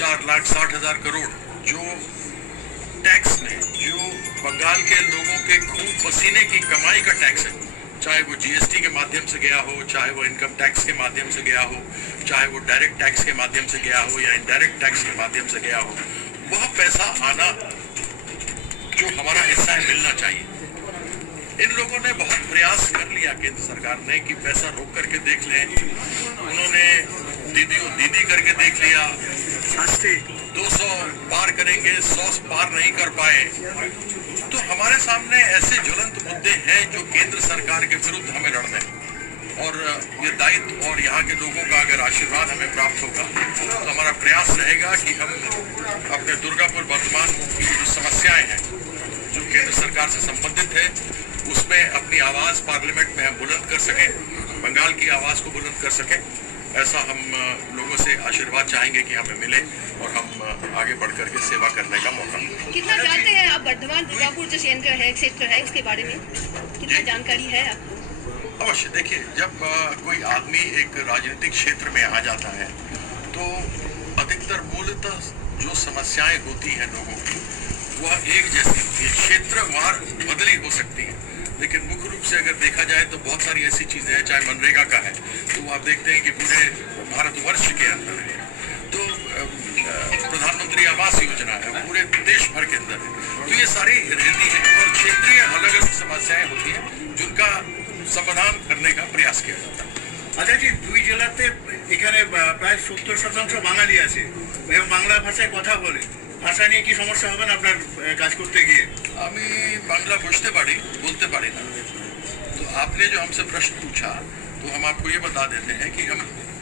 4,60,000 करोड़ जो टैक्स में, जो बंगाल के लोगों के खून पसीने की कमाई का टैक्स है, चाहे वो जीएसटी के माध्यम से गया हो, चाहे वो इनकम टैक्स के माध्यम से गया हो, चाहे वो डायरेक्ट टैक्स के माध्यम से गया हो या इनडायरेक्ट टैक्स के माध्यम से गया हो, वह पैसा आना जो हमारा हिस्सा है मिलना चाहिए। इन लोगों ने बहुत प्रयास कर लिया केंद्र सरकार ने कि पैसा रोक करके देख लें। उन्होंने दीदी करके देख लिया, 200 पार करेंगे, 100 पार नहीं कर पाए। तो हमारे सामने ऐसे ज्वलंत मुद्दे हैं जो केंद्र सरकार के विरुद्ध हमें लड़ना है, और ये दायित्व और यहाँ के लोगों का अगर आशीर्वाद हमें प्राप्त होगा तो हमारा प्रयास रहेगा कि हम अपने दुर्गापुर वर्तमान की जो समस्याएं हैं जो केंद्र सरकार से संबंधित है उसमें अपनी आवाज पार्लियामेंट में हम बुलंद कर सकें, बंगाल की आवाज को बुलंद कर सकें। ऐसा हम लोगों से आशीर्वाद चाहेंगे कि हमें मिले और हम आगे बढ़ करके सेवा करने का मौका मिले। कितना जानते हैं आप वर्धमान दुर्गापुर जो क्षेत्र है इसके बारे में कितना जानकारी है आपको? अवश्य। देखिए, जब कोई आदमी एक राजनीतिक क्षेत्र में आ जाता है तो अधिकतर मूलतः जो समस्याएं होती हैं लोगों की वह एक जैसी होती है, क्षेत्रवार बदली हो सकती है, लेकिन मुख्य रूप से अगर देखा जाए तो बहुत सारी ऐसी चीजें हैं। चाहे मनरेगा का है तो आप देखते हैं कि पूरे भारतवर्ष के अंदर है, तो प्रधानमंत्री आवास योजना है पूरे देश भर के अंदर है, तो ये सारी रहती है और क्षेत्रीय अलग अलग समस्याएं होती हैं जिनका समाधान करने का प्रयास किया जाता है। আচ্ছা জি, দুই জেলাতে এখানে প্রায় 70% বাঙালি আছে এবং বাংলা ভাষায় কথা বলে। ভাষা নিয়ে কি সমস্যা হবে না আপনার কাজ করতে গিয়ে? আমি বাংলা বুঝতে পারি, বলতে পারি না। तो आपने जो हमसे प्रश्न पूछा तो हम आपको ये बता देते हैं कि हम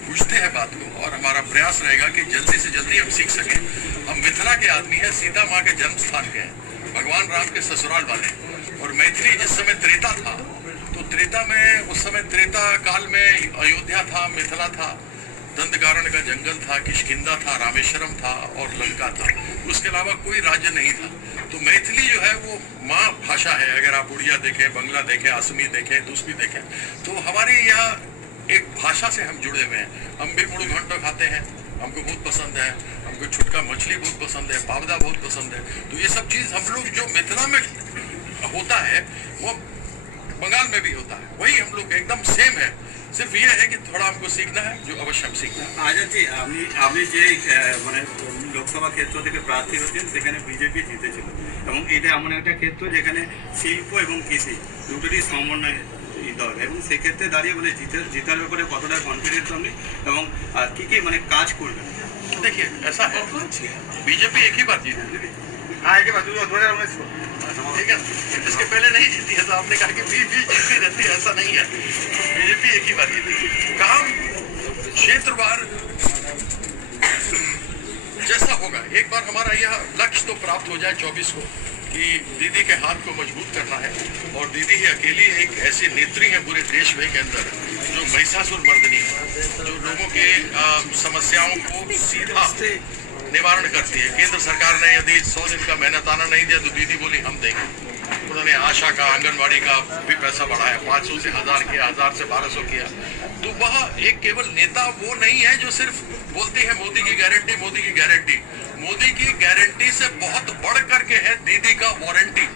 पूछते हैं बात को और हमारा प्रयास रहेगा कि जल्दी से जल्दी हम सीख सकें। हम मिथिला के आदमी हैं, सीता माँ के जन्म स्थान के हैं, भगवान राम के ससुराल वाले, और मैथिली जिस समय त्रेता था तो त्रेता में उस समय त्रेता काल में अयोध्या था, मिथिला था, दंडकारण्य का जंगल था, किष्किंधा था, रामेश्वरम था और लंका था, उसके अलावा कोई राज्य नहीं था। तो मैथिली जो है वो माँ भाषा है। अगर आप उड़िया देखें, बंगला देखें, असमी देखें, दूसरी देखें, तो हमारी यह एक भाषा से हम जुड़े हुए हैं। हम भी मुड़ू घंटो खाते हैं, हमको बहुत पसंद है, हमको छुटका मछली बहुत पसंद है, पावदा बहुत पसंद है। तो ये सब चीज हम लोग जो मिथिला में होता है वो बंगाल में भी होता है, वही हम लोग एकदम सेम है। सिर्फ ये है कि थोड़ा हमको सीखना है, जो अवश्य हम सीखना है। আজাদ জি, আপনি যে মানে লোকসভা ক্ষেত্র থেকে প্রার্থী হচ্ছেন সেখানে বিজেপি জিতেছিল এবং এটা এমন একটা ক্ষেত্র যেখানে শিল্প এবং কৃষি দুটোরই সমন্বয় দল, এবং সেক্ষেত্রে দাঁড়িয়ে বলে জিতার ব্যাপারে কতটা কনফিডেন্স আপনি এবং কি কি মানে কাজ করবেন? देखिए, ऐसा है, बीजेपी एक ही बार जीती है। हाँ, एक बार 2019 को, ठीक है, इसके पहले नहीं जीती है, तो आपने कहा कि भी जीतती रहती है, ऐसा नहीं है। बीजेपी एक ही बार जीती। काम क्षेत्रवार जैसा होगा, एक बार हमारा यह लक्ष्य तो प्राप्त हो जाए 24 को कि दीदी के हाथ को मजबूत करना है, और दीदी ही अकेली एक ऐसी नेत्री है पूरे देश में के अंदर जो महिषासुर मर्दिनी है, जो लोगों के समस्याओं को सीधा निवारण करती है। केंद्र सरकार ने यदि 100 दिन का मेहनताना नहीं दिया तो दीदी बोली हम देंगे। उन्होंने आशा का, आंगनवाड़ी का भी पैसा बढ़ाया, 500 से 1000 किया, 1000 से 1200 किया। तो वह एक केवल नेता वो नहीं है जो सिर्फ बोलती है मोदी की गारंटी, मोदी की गारंटी। मोदी की गारंटी से बहुत बढ़ करके है दीदी का वारंटी।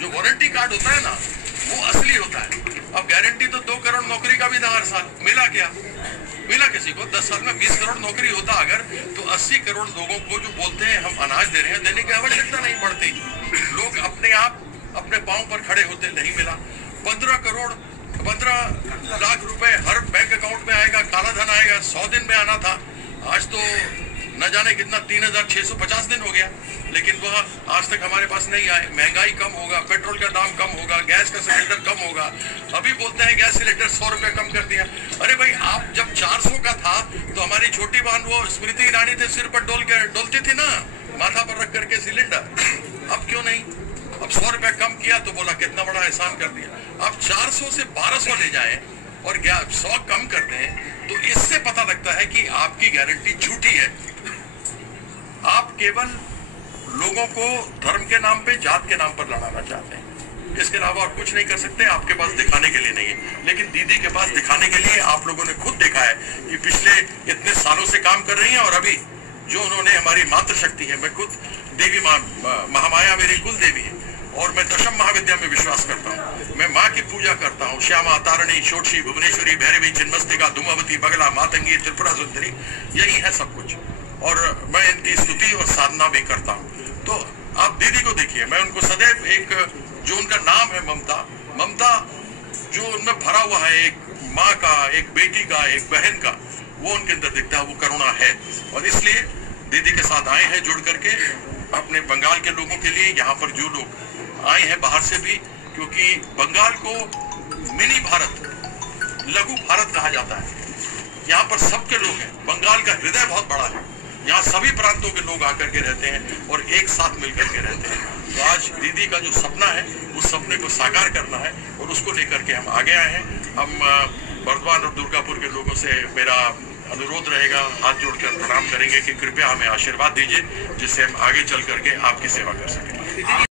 जो वारंटी कार्ड होता है ना, वो असली होता है। अब गारंटी तो 2 करोड़ नौकरी का भी था हर साल, मिला क्या? मिला किसी को? 10 साल में 20 करोड़ नौकरी होता अगर, तो 80 करोड़ लोगों को जो बोलते हैं हम अनाज दे रहे हैं, देने की आवश्यकता नहीं पड़ती। लोग अपने आप अपने पांव पर खड़े होते, नहीं मिला। 15 लाख रुपए हर बैंक अकाउंट में आएगा, काला धन आएगा, 100 दिन में आना था, आज तो न जाने कितना 3650 दिन हो गया, लेकिन वह आज तक हमारे पास नहीं आए। महंगाई कम होगा, पेट्रोल का दाम कम होगा, गैस का सिलेंडर कम होगा। अभी बोलते हैं गैस सिलेंडर 100 रुपए कम कर दिया। अरे भाई, आप जब 400 का था तो हमारी छोटी बहन वो स्मृति ईरानी थे, सिर पर डोलती थी ना, माथा पर रख करके सिलेंडर। अब क्यों नहीं? अब 100 रुपए कम किया तो बोला कितना बड़ा एहसान कर दिया। अब 400 से 1200 ले जाए और 100 कम कर दें, तो इससे पता लगता है कि आपकी गारंटी झूठी है। आप केवल लोगों को धर्म के नाम पे, जात के नाम पर लड़ाना चाहते हैं, इसके अलावा और कुछ नहीं कर सकते। आपके पास दिखाने के लिए नहीं है, लेकिन दीदी के पास दिखाने के लिए आप लोगों ने खुद देखा है कि पिछले इतने सालों से काम कर रही हैं और अभी जो उन्होंने हमारी मातृशक्ति है। मैं खुद देवी माँ महामाया मेरी कुल देवी है और मैं दशम महाविद्या में विश्वास करता हूँ। मैं माँ की पूजा करता हूँ। श्यामा, तारणी, षोडशी, भुवनेश्वरी, भैरवी, चिन्मस्तिका, धूमावती, बगला, मातंगी, त्रिपुरा सुंदरी, यही है सब कुछ। और मैं इनकी स्तुति और साधना भी करता हूँ। तो आप दीदी को देखिए, मैं उनको सदैव एक, जो उनका नाम है ममता, ममता जो उनमें भरा हुआ है, एक माँ का, एक बेटी का, एक बहन का, वो उनके अंदर दिखता है, वो करुणा है। और इसलिए दीदी के साथ आए हैं जुड़ करके अपने बंगाल के लोगों के लिए। यहाँ पर जो लोग आए हैं बाहर से भी, क्योंकि बंगाल को मिनी भारत, लघु भारत कहा जाता है। यहाँ पर सबके लोग हैं। बंगाल का हृदय बहुत बड़ा है। यहाँ सभी प्रांतों के लोग आकर के रहते हैं और एक साथ मिलकर के रहते हैं। तो आज दीदी का जो सपना है, उस सपने को साकार करना है और उसको लेकर के हम आगे आए हैं। हम बर्दवान और दुर्गापुर के लोगों से मेरा अनुरोध रहेगा, हाथ जोड़कर प्रणाम करेंगे कि कृपया हमें आशीर्वाद दीजिए, जिससे हम आगे चल करके आपकी सेवा कर सकें।